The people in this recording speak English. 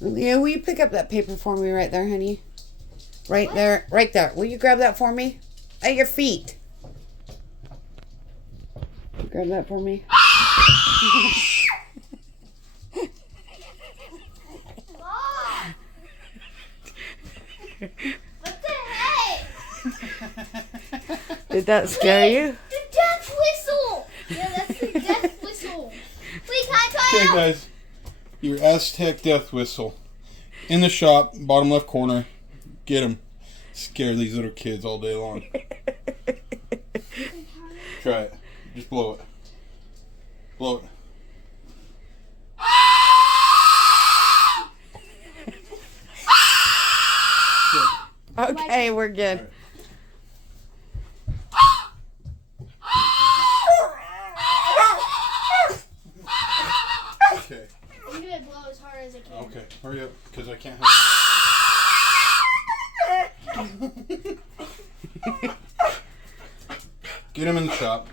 Yeah, will you pick up that paper for me right there, honey? Right there. Right there. Will you grab that for me? At your feet. Grab that for me. What the heck? Did that scare you? The death whistle! Yeah, that's the death whistle. Wait, can I try Okay, it out? guys. Your Aztec death whistle. In the shop, bottom left corner. Get them. Scare these little kids all day long. Try it. Just blow it. Blow it. Okay, we're good. Okay. I'm gonna blow as hard as I can. Okay. Hurry up, because I can't have. Get him in the shop.